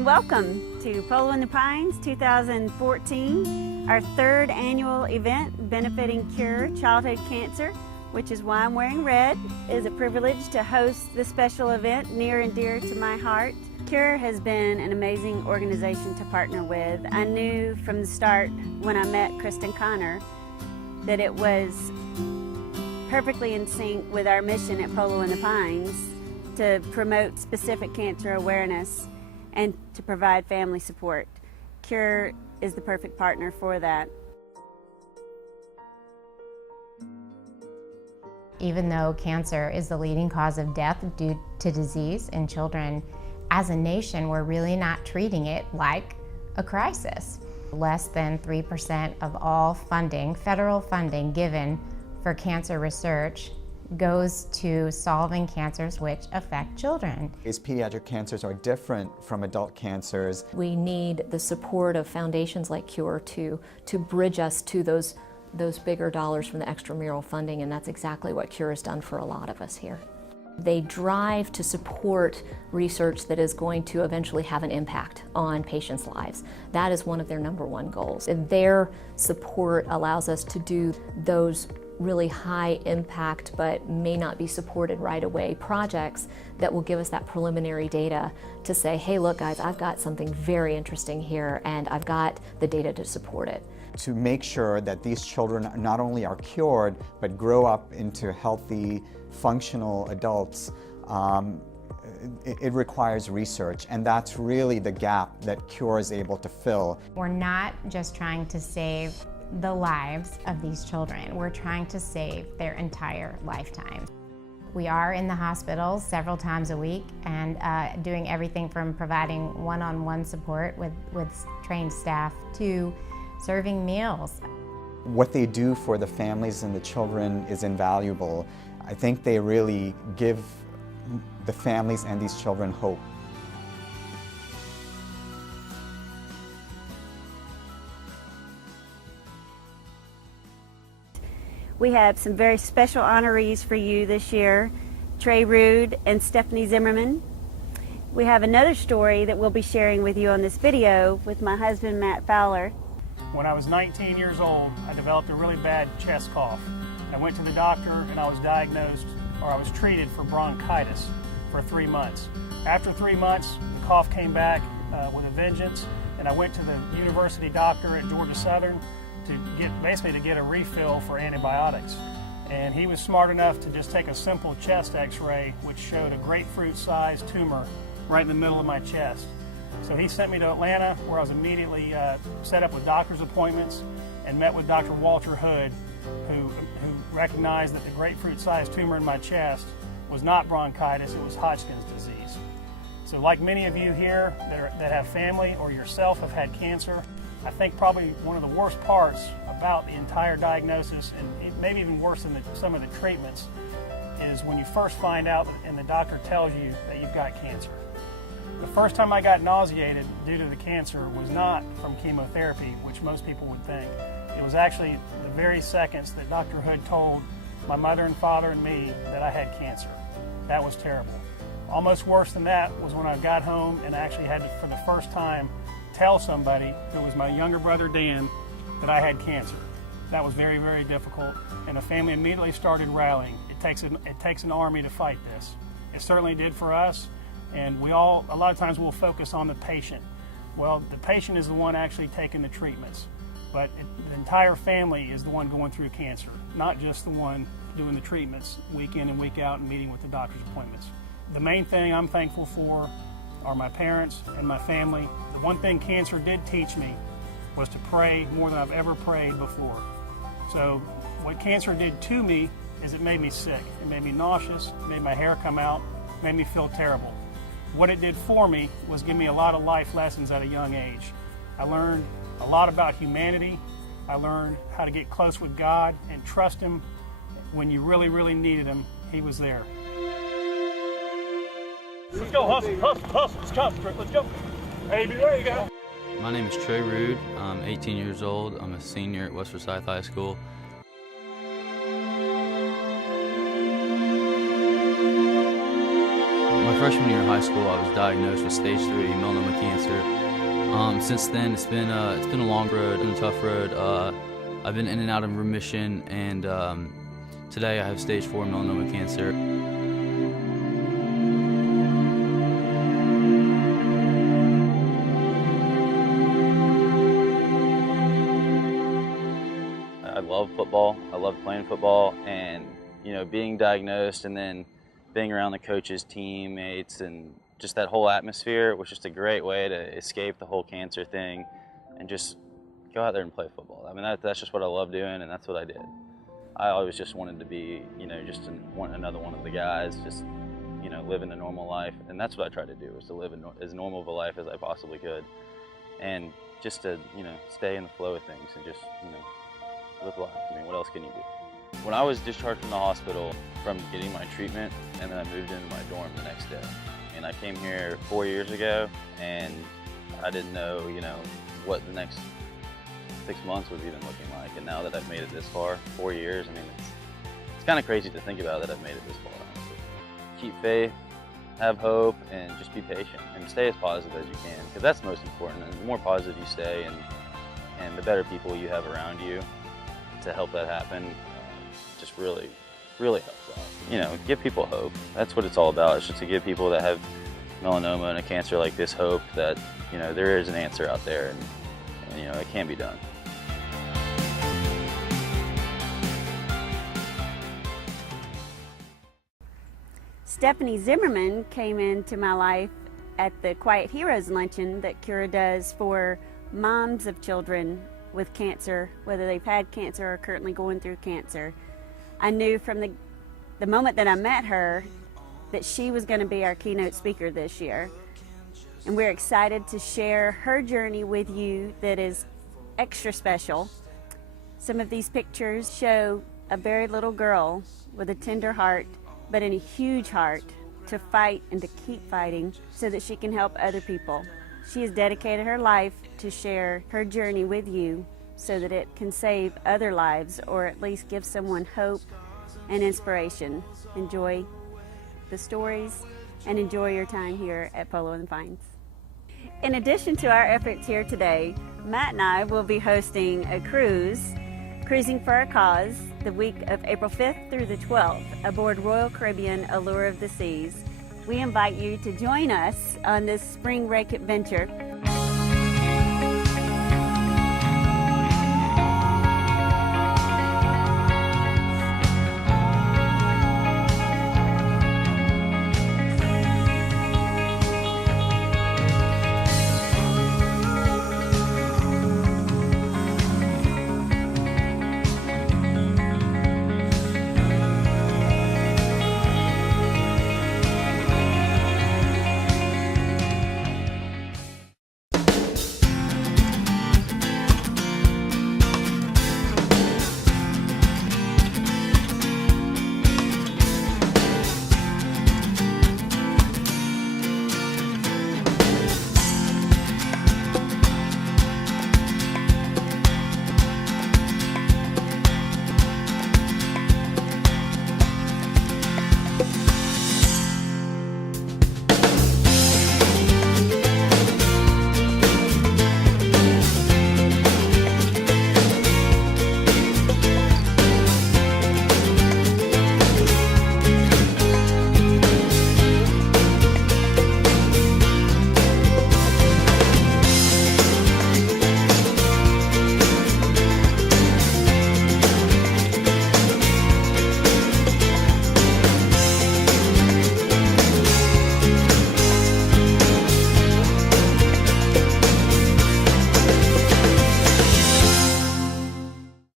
and welcome to Polo In The Pines 2014, our third annual event benefiting Cure Childhood Cancer, which is why I'm wearing red. It is a privilege to host this special event near and dear to my heart. Cure has been an amazing organization to partner with. I knew from the start when I met Kristen Connor that it was perfectly in sync with our mission at Polo In The Pines to promote specific cancer awareness and to provide family support. Cure is the perfect partner for that. Even though cancer is the leading cause of death due to disease in children, as a nation, we're really not treating it like a crisis. Less than 3% of all funding, federal funding given for cancer research goes to solving cancers which affect children. These pediatric cancers are different from adult cancers. We need the support of foundations like Cure to bridge us to those bigger dollars from the extramural funding, and that's exactly what Cure has done for a lot of us here. They drive to support research that is going to eventually have an impact on patients' lives. That is one of their #1 goals. And their support allows us to do those really high impact but may not be supported right away projects that will give us that preliminary data to say, hey, look guys, I've got something very interesting here and I've got the data to support it. To make sure that these children not only are cured but grow up into healthy, functional adults, it requires research, and that's really the gap that Cure is able to fill. We're not just trying to save the lives of these children, we're trying to save their entire lifetime. We are in the hospital several times a week and doing everything from providing one-on-one support with trained staff to serving meals. What they do for the families and the children is invaluable. I think they really give the families and these children hope. We have some very special honorees for you this year, Trey Rude and Stephanie Zimmerman. We have another story that we'll be sharing with you on this video with my husband, Matt Fowler. When I was 19 years old, I developed a really bad chest cough. I went to the doctor and I was diagnosed, or I was treated for bronchitis for 3 months. After 3 months, the cough came back with a vengeance, and I went to the university doctor at Georgia Southern to get a refill for antibiotics. And he was smart enough to just take a simple chest x-ray which showed a grapefruit-sized tumor right in the middle of my chest. So he sent me to Atlanta, where I was immediately set up with doctor's appointments and met with Dr. Walter Hood, who recognized that the grapefruit-sized tumor in my chest was not bronchitis, it was Hodgkin's disease. So like many of you here that have family or yourself have had cancer, I think probably one of the worst parts about the entire diagnosis, and maybe even worse than some of the treatments, is when you first find out and the doctor tells you that you've got cancer. The first time I got nauseated due to the cancer was not from chemotherapy, which most people would think. It was actually the very seconds that Dr. Hood told my mother and father and me that I had cancer. That was terrible. Almost worse than that was when I got home and I actually had to, for the first time, tell somebody, who was my younger brother Dan, that I had cancer. That was very, very difficult, and the family immediately started rallying. It takes an army to fight this. It certainly did for us, and a lot of times we'll focus on the patient. Well, the patient is the one actually taking the treatments, but the entire family is the one going through cancer, not just the one doing the treatments week in and week out and meeting with the doctor's appointments. The main thing I'm thankful for are my parents and my family. The one thing cancer did teach me was to pray more than I've ever prayed before. So what cancer did to me is it made me sick. It made me nauseous, it made my hair come out, made me feel terrible. What it did for me was give me a lot of life lessons at a young age. I learned a lot about humanity. I learned how to get close with God and trust Him. When you really, really needed Him, He was there. Let's go, hustle, hustle, hustle. Let's concentrate, let's go. Baby, there you go. My name is Trey Rude. I'm 18 years old. I'm a senior at West Forsyth High School. My freshman year in high school, I was diagnosed with stage 3 melanoma cancer. Since then, it's been a long road and a tough road. I've been in and out of remission, and today I have stage 4 melanoma cancer. I love football. I love playing football, and being diagnosed and then being around the coaches, teammates, and just that whole atmosphere was just a great way to escape the whole cancer thing and just go out there and play football. I mean, that's just what I love doing, and that's what I did. I always just wanted to be, just another one of the guys, just, living a normal life. And that's what I tried to do, was to live as normal of a life as I possibly could. And just to, stay in the flow of things and just, live life. I mean, what else can you do? When I was discharged from the hospital from getting my treatment, and then I moved into my dorm the next day. And I came here 4 years ago, and I didn't know, what the next 6 months was even looking like. And now that I've made it this far, 4 years, I mean, it's kind of crazy to think about that I've made it this far, honestly. Keep faith, have hope, and just be patient, and stay as positive as you can, because that's most important. And the more positive you stay, and the better people you have around you to help that happen, just really helps out. Give people hope. That's what it's all about. It's just to give people that have melanoma and a cancer like this hope that, there is an answer out there, and it can be done. Stephanie Zimmerman came into my life at the Quiet Heroes Luncheon that Cura does for moms of children with cancer, whether they've had cancer or are currently going through cancer. I knew from the moment that I met her that she was going to be our keynote speaker this year. And we're excited to share her journey with you that is extra special. Some of these pictures show a very little girl with a tender heart, but in a huge heart, to fight and to keep fighting so that she can help other people. She has dedicated her life to share her journey with you so that it can save other lives, or at least give someone hope and inspiration. Enjoy the stories and enjoy your time here at Polo in the Pines. In addition to our efforts here today, Matt and I will be hosting a cruise, Cruising for a Cause, the week of April 5th through the 12th aboard Royal Caribbean Allure of the Seas. We invite you to join us on this spring break adventure